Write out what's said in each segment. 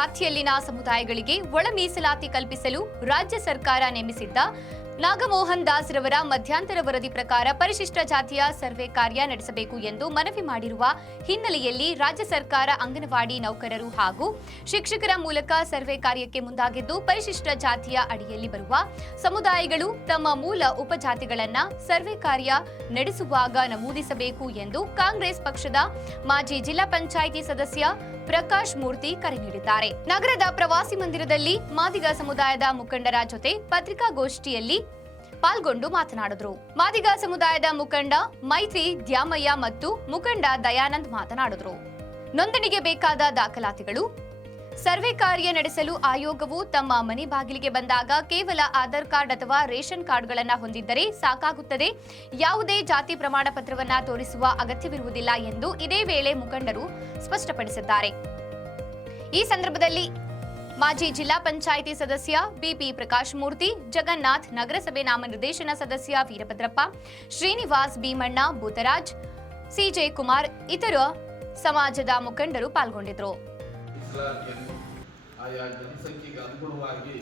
ಜಾತಿಯಲ್ಲಿನ ಸಮುದಾಯಗಳಿಗೆ ಒಳ ಮೀಸಲಾತಿ ಕಲ್ಪಿಸಲು ರಾಜ್ಯ ಸರ್ಕಾರ ನೇಮಿಸಿದ್ದ ನಾಗಮೋಹನ್ ದಾಸ್ ರವರ ಮಧ್ಯಂತರ ವರದಿ ಪ್ರಕಾರ ಪರಿಶಿಷ್ಟ ಜಾತಿಯ ಸರ್ವೆ ಕಾರ್ಯ ನಡೆಸಬೇಕು ಎಂದು ಮನವಿ ಮಾಡಿರುವ ಹಿನ್ನೆಲೆಯಲ್ಲಿ ರಾಜ್ಯ ಸರ್ಕಾರ, ಅಂಗನವಾಡಿ ನೌಕರರು ಹಾಗೂ ಶಿಕ್ಷಕರ ಮೂಲಕ ಸರ್ವೆ ಕಾರ್ಯಕ್ಕೆ ಮುಂದಾಗಿದ್ದು, ಪರಿಶಿಷ್ಟ ಜಾತಿಯ ಅಡಿಯಲ್ಲಿ ಬರುವ ಸಮುದಾಯಗಳು ತಮ್ಮ ಮೂಲ ಉಪಜಾತಿಗಳನ್ನ ಸರ್ವೆ ಕಾರ್ಯ ನಡೆಸುವಾಗ ನಮೂದಿಸಬೇಕು ಎಂದು ಕಾಂಗ್ರೆಸ್ ಪಕ್ಷದ ಮಾಜಿ ಜಿಲ್ಲಾ ಪಂಚಾಯಿತಿ ಸದಸ್ಯ ಪ್ರಕಾಶ್ ಮೂರ್ತಿ ಕರೆ ನೀಡಿದ್ದಾರೆ. ನಗರದ ಪ್ರವಾಸಿ ಮಂದಿರದಲ್ಲಿ ಮಾದಿಗ ಸಮುದಾಯದ ಮುಖಂಡರ ಜೊತೆ ಪತ್ರಿಕಾಗೋಷ್ಠಿಯಲ್ಲಿ ಪಾಲ್ಗೊಂಡು ಮಾತನಾಡಿದರು. ಮಾದಿಗ ಸಮುದಾಯದ ಮುಖಂಡ ಮೈತ್ರಿ ದ್ಯಾಮಯ್ಯ ಮತ್ತು ಮುಖಂಡ ದಯಾನಂದ್ ಮಾತನಾಡಿದರು. ನೋಂದಣಿಗೆ ಬೇಕಾದ ದಾಖಲಾತಿಗಳು. ಸರ್ವೆ ಕಾರ್ಯ ನಡೆಸಲು ಆಯೋಗವು ತಮ್ಮ ಮನೆ ಬಾಗಿಲಿಗೆ ಬಂದಾಗ ಕೇವಲ ಆಧಾರ್ ಕಾರ್ಡ್ ಅಥವಾ ರೇಷನ್ ಕಾರ್ಡ್ಗಳನ್ನು ಹೊಂದಿದ್ದರೆ ಸಾಕಾಗುತ್ತದೆ. ಯಾವುದೇ ಜಾತಿ ಪ್ರಮಾಣ ಪತ್ರವನ್ನ ತೋರಿಸುವ ಅಗತ್ಯವಿರುವುದಿಲ್ಲ ಎಂದು ಇದೇ ವೇಳೆ ಮುಖಂಡರು ಸ್ಪಷ್ಟಪಡಿಸಿದ್ದಾರೆ. ಈ ಸಂದರ್ಭದಲ್ಲಿ ಮಾಜಿ ಜಿಲ್ಲಾ ಪಂಚಾಯಿತಿ ಸದಸ್ಯ ಬಿಪಿ ಪ್ರಕಾಶ್ ಮೂರ್ತಿ, ಜಗನ್ನಾಥ್ ನಗರಸಭೆ ನಾಮನಿರ್ದೇಶನ ಸದಸ್ಯ ವೀರಭದ್ರಪ್ಪ, ಶ್ರೀನಿವಾಸ್ ಭೀಮಣ್ಣ ಭೂತರಾಜ್, ಸಿಜೆ ಕುಮಾರ್ ಇತರ ಸಮಾಜದ ಮುಖಂಡರು ಪಾಲ್ಗೊಂಡಿದ್ದರು ಜನಸಂಖ್ಯೆಗೆ ಅನುಗುಣವಾಗಿ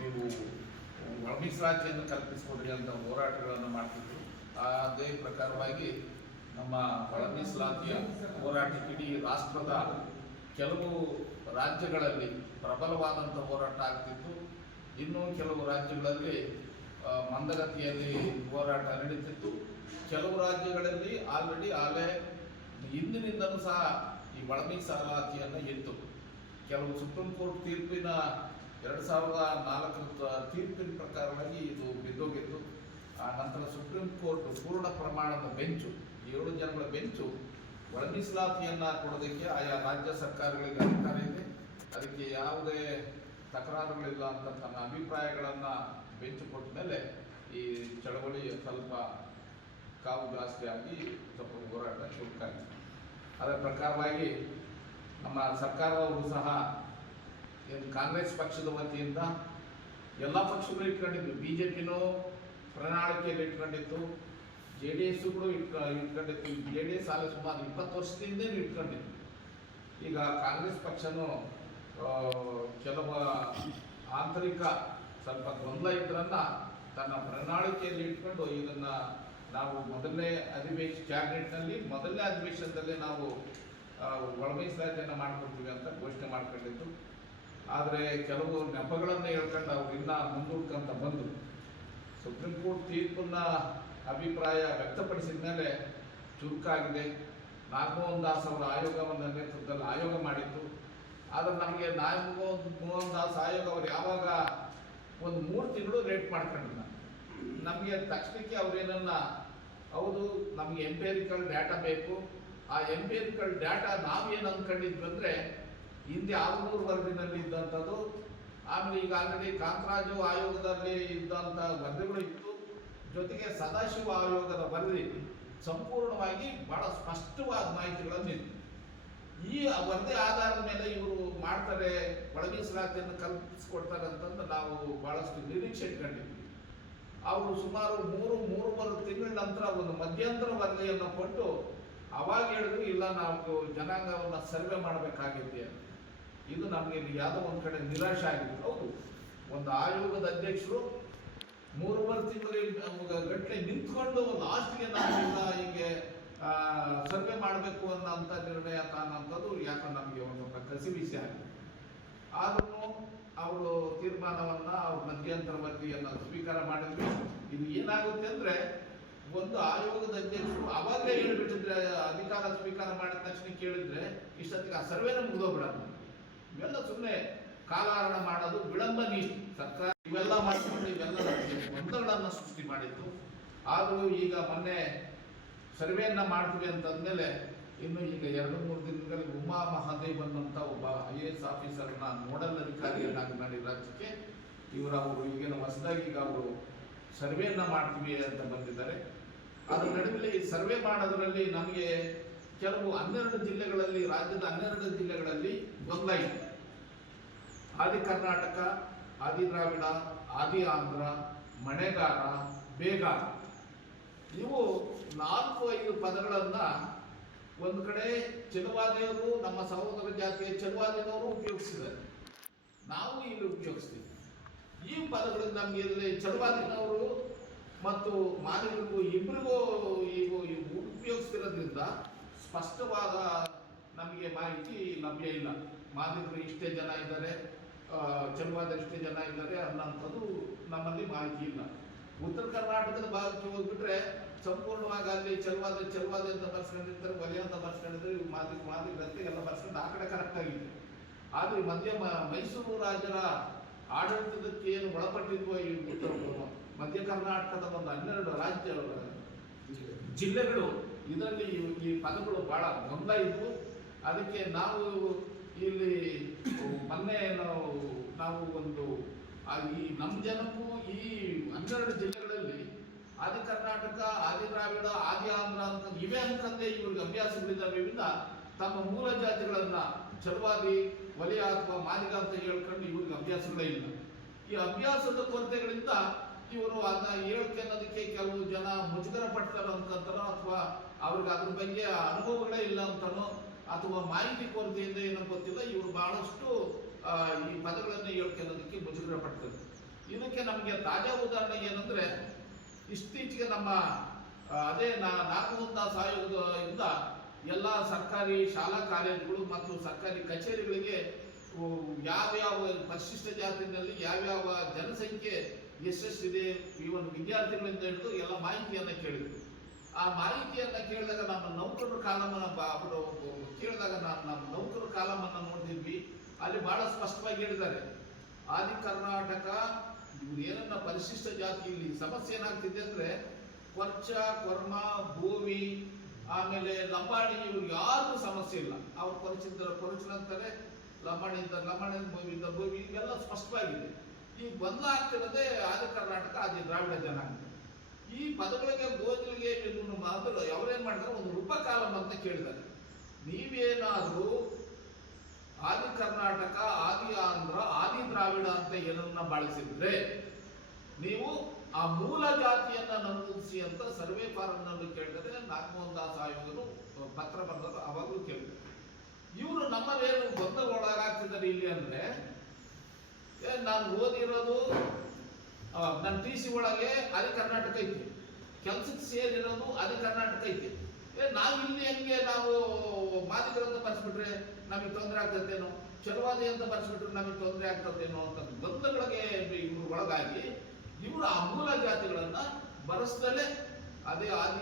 ನೀವು ಹೋರಾಟಗಳನ್ನು ಮಾಡ್ತಿದ್ರು. ಅದೇ ಪ್ರಕಾರವಾಗಿ ನಮ್ಮ ಒಳ ಮೀಸಲಾತಿಯ ಹೋರಾಟಕ್ಕಿಡೀ ರಾಷ್ಟ್ರದ ಕೆಲವು ರಾಜ್ಯಗಳಲ್ಲಿ ಪ್ರಬಲವಾದಂಥ ಹೋರಾಟ ಆಗ್ತಿತ್ತು. ಇನ್ನೂ ಕೆಲವು ರಾಜ್ಯಗಳಲ್ಲಿ ಮಂದಗತಿಯಲ್ಲಿ ಹೋರಾಟ ನಡೀತಿತ್ತು. ಕೆಲವು ರಾಜ್ಯಗಳಲ್ಲಿ ಆಲ್ರೆಡಿ ಆಲೇ ಹಿಂದಿನಿಂದಲೂ ಸಹ ಈ ಒಳಮೆ ಮೀಸಲಾತಿಯನ್ನು ಇತ್ತು. ಕೆಲವು ಸುಪ್ರೀಂ ಕೋರ್ಟ್ ತೀರ್ಪಿನ ಎರಡು ಸಾವಿರದ ನಾಲ್ಕರ ತೀರ್ಪಿನ ಪ್ರಕಾರವಾಗಿ ಇದು ಬಿದ್ದೋಗಿತ್ತು. ಆ ನಂತರ ಸುಪ್ರೀಂ ಕೋರ್ಟ್ ಪೂರ್ಣ ಪ್ರಮಾಣದ ಬೆಂಚು, ಏಳು ಜನಗಳ ಬೆಂಚು ಒಳ ಕೊಡೋದಕ್ಕೆ ಆಯಾ ರಾಜ್ಯ ಸರ್ಕಾರಗಳಿಗೆ ಅಧಿಕಾರ ಇದೆ. ಅದಕ್ಕೆ ಯಾವುದೇ ತಕರಾರುಗಳಿಲ್ಲ ಅಂತ ತನ್ನ ಅಭಿಪ್ರಾಯಗಳನ್ನು ಬೆಂಚು ಕೊಟ್ಟ ಮೇಲೆ ಈ ಚಳವಳಿ ಸ್ವಲ್ಪ ಕಾವು ಜಾಸ್ತಿ ಆಗಿ ಸ್ವಲ್ಪ ಹೋರಾಟ ಚುರುಕಾಗಿದೆ ಅದರ ಪ್ರಕಾರವಾಗಿ ನಮ್ಮ ಸರ್ಕಾರದವರು ಸಹ ಏನು ಕಾಂಗ್ರೆಸ್ ಪಕ್ಷದ ವತಿಯಿಂದ ಎಲ್ಲ ಪಕ್ಷಗಳು ಇಟ್ಕೊಂಡಿದ್ದು ಬಿ ಜೆ ಪಿನೂ ಪ್ರಣಾಳಿಕೆಯಲ್ಲಿ ಇಟ್ಕೊಂಡಿತ್ತು. ಜೆ ಡಿ ಕೂಡ ಇಟ್ಕ ಇಟ್ಕೊಂಡಿತ್ತು ಜೆ ಡಿ ಎಸ್ ಆಗಲೇ ಸುಮಾರು ಇಪ್ಪತ್ತು ವರ್ಷದಿಂದ ಇಟ್ಕೊಂಡಿತ್ತು ಈಗ ಕಾಂಗ್ರೆಸ್ ಪಕ್ಷನೂ ಕೆಲವು ಆಂತರಿಕ ಸ್ವಲ್ಪ ಗೊಂದಲ ಇದ್ರನ್ನ ತನ್ನ ಪ್ರಣಾಳಿಕೆಯಲ್ಲಿ ಇಟ್ಕೊಂಡು ಇದನ್ನ ನಾವು ಮೊದಲನೇ ಅಧಿವೇಶ ಕ್ಯಾಬಿನೆಟ್ನಲ್ಲಿ ಮೊದಲನೇ ಅಧಿವೇಶನದಲ್ಲಿ ನಾವು ಆ, ಮಾಡಿಕೊಡ್ತೀವಿ ಅಂತ ಘೋಷಣೆ ಮಾಡ್ಕೊಂಡಿದ್ದು. ಆದರೆ ಕೆಲವು ನೆಪಗಳನ್ನು ಹೇಳ್ಕೊಂಡು ಅವ್ರು ಇನ್ನೂ ಮುಂದೂಡ್ಕೊಂತ ಬಂದು ಸುಪ್ರೀಂ ಕೋರ್ಟ್ ತೀರ್ಪನ್ನ ಅಭಿಪ್ರಾಯ ವ್ಯಕ್ತಪಡಿಸಿದ ಮೇಲೆ ಚುರುಕಾಗಿದೆ. ನಾಗಮೋಹನ್ ದಾಸ್ ಅವರ ಆಯೋಗವನ್ನು ನೇತೃತ್ವದಲ್ಲಿ ಆಯೋಗ ಮಾಡಿತ್ತು. ಆದರೆ ನಮಗೆ ನಾಗಮೋಹನ್ ಮೋಹನ್ ದಾಸ್ ಆಯೋಗ ಅವರು ಯಾವಾಗ ಒಂದು ಮೂರು ತಿಂಗಳು ರೇಟ್ ಮಾಡ್ಕೊಂಡಿಲ್ಲ. ನಮಗೆ ತಕ್ಷಣಕ್ಕೆ ಅವರೇನನ್ನ ಹೌದು, ನಮಗೆ ಎಂಪೇರಿಕಲ್ ಡಾಟಾ ಬೇಕು. ಆ ಎಂಪೇರಿಕಲ್ ಡಾಟಾ ನಾವೇನು ಅಂದ್ಕೊಂಡಿದ್ವಿ ಅಂದರೆ ಹಿಂದೆ ಆರುನೂರು ವರದಿನಲ್ಲಿ ಇದ್ದಂಥದ್ದು, ಆಮೇಲೆ ಈಗ ಆಲ್ರೆಡಿ ಕಾಂತರಾಜು ಆಯೋಗದಲ್ಲಿ ಇದ್ದಂಥ ವರದಿಗಳು ಇತ್ತು. ಜೊತೆಗೆ ಸದಾಶಿವ ಆಯೋಗದ ವರದಿ ಸಂಪೂರ್ಣವಾಗಿ ಬಹಳ ಸ್ಪಷ್ಟವಾದ ಮಾಹಿತಿಗಳನ್ನು ಈ ವರದಿ ಆಧಾರದ ಮೇಲೆ ಇವರು ಮಾಡ್ತಾರೆ ಒಳ ಕಲ್ಪಿಸಿಕೊಡ್ತಾರೆ ಅಂತಂದು ನಾವು ಬಹಳಷ್ಟು ನಿರೀಕ್ಷೆ ಇಟ್ಕೊಂಡಿದ್ವಿ ಅವರು ಸುಮಾರು ಮೂರು, ಮೂರುವರೆ ತಿಂಗಳ ನಂತರ ಒಂದು ಮಧ್ಯಂತರ ವರದಿಯನ್ನು ಕೊಟ್ಟು ಅವಾಗ ಹೇಳಿದ್ರು, ಇಲ್ಲ, ನಾವು ಜನಾಂಗವನ್ನು ಸರ್ವೆ ಮಾಡಬೇಕಾಗಿದೆ. ಇದು ನಮಗೆ ಯಾವುದೋ ಒಂದು ಕಡೆ ನಿರಾಶೆ ಆಗಿದೆ ಹೌದು, ಒಂದು ಆಯೋಗದ ಅಧ್ಯಕ್ಷರು ಮೂರುವರೆ ತಿಂಗಳು ಗಟ್ಟಲೆ ನಿಂತ್ಕೊಂಡು ಲಾಸ್ಟ್ಗೆ ನಾವೆಲ್ಲ ಹೀಗೆ ಸರ್ವೆ ಮಾಡಬೇಕು ಅನ್ನೋಂಥ ನಿರ್ಣಯ ತಾನಂಥದ್ದು ಯಾಕಂದ್ರೆ ನಮಗೆ ಒಂದು ಕಸಿ ವಿಷಯ ಆಗಿದೆ. ಆದ್ರೂ ಅವರು ತೀರ್ಮಾನವನ್ನ ಅವ್ರ ಮಧ್ಯಂತರ ವರದಿಯನ್ನು ಸ್ವೀಕಾರ ಮಾಡಿದ್ವಿ. ಇದು ಏನಾಗುತ್ತೆ ಅಂದ್ರೆ, ಒಂದು ಆಯೋಗದ ಅಧ್ಯಕ್ಷರು ಅವಾಗಲೇ ಹೇಳ್ಬಿಟ್ಟಿದ್ರೆ, ಅಧಿಕಾರ ಸ್ವೀಕಾರ ಮಾಡಿದ ತಕ್ಷಣ ಕೇಳಿದ್ರೆ, ಇಷ್ಟೊತ್ತಿಗೆ ಆ ಸರ್ವೇನ ಮುಗಿದೋಗ್ಬಿಡೋದು. ಇವೆಲ್ಲ ಸುಮ್ಮನೆ ಕಾಲಹರಣ ಮಾಡೋದು, ವಿಳಂಬ ನೀತಿ ಸರ್ಕಾರ ಇವೆಲ್ಲ ಮಾಡಿಕೊಂಡು ಇವೆಲ್ಲ ಗೊಂದಲಗಳನ್ನು ಸೃಷ್ಟಿ ಮಾಡಿತ್ತು ಆದರೂ ಈಗ ಮೊನ್ನೆ ಸರ್ವೆಯನ್ನು ಮಾಡ್ತೀವಿ ಅಂತಂದಮೇಲೆ ಇನ್ನು ಈಗ ಎರಡು ಮೂರು ದಿನಗಳಲ್ಲಿ ಉಮಾ ಮಹಾದೇವ್ ಅನ್ನುವಂಥ ಒಬ್ಬ ಐ ಎ ಎಸ್ ಆಫೀಸರ್ನ ನೋಡಲ್ ಅಧಿಕಾರಿಯನ್ನಾಗಿ ಮಾಡಿ ರಾಜ್ಯಕ್ಕೆ ಇವರು ಅವರು ಈಗಿನ ಹೊಸದಾಗಿ ಈಗ ಅವರು ಸರ್ವೆಯನ್ನು ಮಾಡ್ತೀವಿ ಅಂತ ಬಂದಿದ್ದಾರೆ. ಅದರ ನಡುವೆ ಈ ಸರ್ವೆ ಮಾಡೋದರಲ್ಲಿ ನಮಗೆ ಕೆಲವು ಹನ್ನೆರಡು ಜಿಲ್ಲೆಗಳಲ್ಲಿ, ರಾಜ್ಯದ ಹನ್ನೆರಡು ಜಿಲ್ಲೆಗಳಲ್ಲಿ ಗೊಂದಲ ಇದೆ. ಆದಿ ಕರ್ನಾಟಕ ಆದಿ ದ್ರಾವಿಡ, ಆದಿ ಆಂಧ್ರ, ಮಣೆಗಾರ, ಬೇಗಾರ. ಇವು ನಾಲ್ಕು, ಐದು ಪದಗಳನ್ನು ಒಂದು ಕಡೆ ಚೆಲುವಾದಿಯವರು ನಮ್ಮ ಸಹೋದರ ಜಾತಿಯ ಚೆಲುವಾದಿಯವರು ಉಪಯೋಗಿಸಿದ್ದಾರೆ. ನಾವು ಇಲ್ಲಿ ಉಪಯೋಗಿಸ್ತೀವಿ. ಈ ಪದಗಳಿಂದ ನಮಗೆ ಇಲ್ಲಿ ಚಲವಾದಿನವರು ಮತ್ತು ಮಾನವರಿಗೂ ಇಬ್ಬರಿಗೂ ಈಗ ಉಪಯೋಗಿಸ್ತಿರೋದ್ರಿಂದ ಸ್ಪಷ್ಟವಾದ ನಮಗೆ ಮಾಹಿತಿ ಲಭ್ಯ ಇಲ್ಲ. ಮಾನವರು ಇಷ್ಟೇ ಜನ ಇದ್ದಾರೆ. ಇಷ್ಟೇ ಜನ ಇದ್ದಾರೆ ಅನ್ನೋಂಥದ್ದು ನಮ್ಮಲ್ಲಿ ಮಾಹಿತಿ ಇಲ್ಲ. ಉತ್ತರ ಕರ್ನಾಟಕದ ಭಾಗಕ್ಕೆ ಹೋಗ್ಬಿಟ್ರೆ ಸಂಪೂರ್ಣವಾಗಿ ಅಲ್ಲಿ ಚಲವಾದ ಚಲವಾದ ಅಂತ ಬರ್ಸ್ಕೊಂಡಿರ್ತಾರೆ ಒಲೆ ಅಂತ ಬರ್ಸ್ಕೊಂಡಿದ್ರೆ ಮಾದಿ ಮಾದಿ ಮಾದಿಗರು ಅಂತ ಎಲ್ಲ ಬರ್ಸ್ಕೊಂಡು ಆ ಕಡೆ ಕರೆಕ್ಟ್ ಆಗಿದೆ. ಆದ್ರೆ ಮಧ್ಯ ಮೈಸೂರು ರಾಜರ ಆಡಳಿತದಕ್ಕೆ ಏನು ಒಳಪಟ್ಟಿದ್ವೋ ಈ ಉತ್ತರ ಮಧ್ಯ ಕರ್ನಾಟಕದ ಒಂದು ಹನ್ನೆರಡು ರಾಜ್ಯ, ಜಿಲ್ಲೆಗಳು, ಇದರಲ್ಲಿ ಈ ಪದಗಳು ಬಹಳ ಗೊಂದಲ ಇದ್ವು. ಅದಕ್ಕೆ ನಾವು ಇಲ್ಲಿ ಮೊನ್ನೆ ನಾವು ನಾವು ಒಂದು ಈ ನಮ್ಮ ಜನಕ್ಕೂ ಈ ಹನ್ನೆರಡು ಜಿಲ್ಲೆಗಳಲ್ಲಿ ಆದಿ ಕರ್ನಾಟಕ, ಆದಿ ದ್ರಾವಿಡ, ಆದಿ ಆಂಧ್ರ ಅಂತ ಇವೆ ಅಂತಂದೇ ಇವ್ರಿಗೆ ಅಭ್ಯಾಸಗಳಿದ್ದಾವೆ ವಿವಿಧ ತಮ್ಮ ಮೂಲ ಜಾತಿಗಳನ್ನ ಚಲವಾದಿ ವಲಯ ಅಥವಾ ಮಾದಿಗ ಅಂತ ಹೇಳ್ಕೊಂಡು ಇವ್ರಿಗೆ ಅಭ್ಯಾಸಗಳೇ ಇಲ್ಲ. ಈ ಅಭ್ಯಾಸದ ಕೊರತೆಗಳಿಂದ ಇವರು ಅದನ್ನ ಹೇಳ್ಕೆ ಅನ್ನೋದಕ್ಕೆ ಕೆಲವು ಜನ ಮುಜುಗರ ಪಡ್ತಾರೋ ಅಂತಂತನೋ ಅಥವಾ ಅವ್ರಿಗೆ ಅದ್ರ ಬಗ್ಗೆ ಅನುಭವಗಳೇ ಇಲ್ಲ ಅಂತಾನೋ ಅಥವಾ ಮಾಹಿತಿ ಕೊರತೆಯಿಂದ ಏನೋ ಗೊತ್ತಿಲ್ಲ, ಇವರು ಬಹಳಷ್ಟು ಈ ಪದಗಳನ್ನು ಹೇಳ್ಕೊಳ್ಳೋದಕ್ಕೆ ಮುಜುಗರ ಪಡ್ತಾರೆ. ಇದಕ್ಕೆ ನಮಗೆ ತಾಜಾ ಉದಾಹರಣೆ ಏನಂದ್ರೆ, ಇತ್ತೀಚೆಗೆ ನಮ್ಮ ಅದೇ ನಾ- ನಾಗಮುಂದಾಸ್ ಆಯೋಗದಿಂದ ಎಲ್ಲ ಸರ್ಕಾರಿ ಶಾಲಾ ಕಾಲೇಜುಗಳು ಮತ್ತು ಸರ್ಕಾರಿ ಕಚೇರಿಗಳಿಗೆ ಯಾವ್ಯಾವ ಪರಿಶಿಷ್ಟ ಜಾತಿನಲ್ಲಿ ಯಾವ್ಯಾವ ಜನಸಂಖ್ಯೆ ಎಷ್ಟೆಷ್ಟಿದೆ ಇವನ್ ವಿದ್ಯಾರ್ಥಿಗಳಿಂದ ಹಿಡಿದು ಎಲ್ಲ ಮಾಹಿತಿಯನ್ನು ಕೇಳಿದ್ರು. ಆ ಮಾಹಿತಿಯನ್ನ ಕೇಳಿದಾಗ ನಮ್ಮ ನೌಕರರ ಕಾಲಮನ್ನ ಕೇಳಿದಾಗ ನಾನು ನಮ್ಮ ನೌಕರರ ಕಾಲಮನ್ನ ನೋಡಿದ್ವಿ. ಅಲ್ಲಿ ಬಹಳ ಸ್ಪಷ್ಟವಾಗಿ ಹೇಳಿದ್ದಾರೆ. ಆದಿ ಕರ್ನಾಟಕ ಇವ್ರು ಏನನ್ನ ಪರಿಶಿಷ್ಟ ಜಾತಿ ಇಲ್ಲಿ ಸಮಸ್ಯೆ ಏನಾಗ್ತಿದೆ ಅಂದ್ರೆ ಕೊರ್ಚ ಕೊರ್ಮ ಭೂಮಿ, ಆಮೇಲೆ ಲಂಬಾಣಿ ಇವ್ರು ಯಾರಿಗೂ ಸಮಸ್ಯೆ ಇಲ್ಲ. ಅವ್ರು ಕೊರಚಿದ್ದ ಕೊರಚಿನಂತಾರೆ ಲಂಬಾಣಿ, ಭೂಮಿಯಿಂದ ಭೂಮಿ ಇವೆಲ್ಲ ಸ್ಪಷ್ಟವಾಗಿದೆ. ಈ ಬದಲಾಗ್ತಿರೋದೇ ಆದಿ ಕರ್ನಾಟಕ, ಆದಿ ದ್ರಾವಿಡ ಜನಾಂಗ. ಈ ಪದಗಳಿಗೆ ಗೋಜಲಿಗೆ ಮಾಡಿದ್ರೆ ಒಂದು ರೂಪಕಾಲಂ ಅಂತ ಕೇಳಿದ್ದಾರೆ. ನೀವೇನಾದ್ರೂ ಆದಿ ಕರ್ನಾಟಕ, ಆದಿ ಆಂಧ್ರ, ಆದಿ ದ್ರಾವಿಡ ಅಂತ ಏನನ್ನ ಬಳಸಿದ್ರೆ ನೀವು ಆ ಮೂಲ ಜಾತಿಯನ್ನ ನಮೂದಿಸಿ ಅಂತ ಸರ್ವೆ ಫಾರಂನಲ್ಲಿ ಕೇಳಿದರೆ ನಾಗಮೋಹನ್ ದಾಸ್ ಆಯೋಗರು ಪತ್ರ ಬರೆದರು ಅವಾಗಲೂ ಕೇಳಿದ್ರು ಇವರು ನಮ್ಮಲ್ಲೇನು ಗೊಂದಲಗೊಳಗಾಗ್ತಿದ್ದಾರೆ ಇಲ್ಲಿ ಅಂದ್ರೆ ನಾನು ಓದಿರೋದು ನನ್ನ ಟಿ ಸಿ ಒಳಗೆ ಅದೇ ಕರ್ನಾಟಕ ಇತ್ತು ಕೆಲಸಕ್ಕೆ ಸೇರಿರೋದು ಅದೇ ಕರ್ನಾಟಕ ಏ ನಾವು ಇಲ್ಲಿ ಹೆಂಗೆ ನಾವು ಮಾದಿಗರಂತ ಬರ್ಸ್ಬಿಟ್ರೆ ನಮಗೆ ತೊಂದರೆ ಆಗ್ತದೇನೋ ಚಲವಾದಿ ಅಂತ ಬರ್ಸ್ಬಿಟ್ರೆ ನಮಗೆ ತೊಂದರೆ ಆಗ್ತದೇನೋ ಅಂತ ಗೊಂದಲಗಳಿಗೆ ಇವರು ಒಳಗಾಗಿ ಇವರು ಆ ಮೂಲ ಜಾತಿಗಳನ್ನ ಬರೆಸ್ದಲೇ ಅದೇ ಆದಿ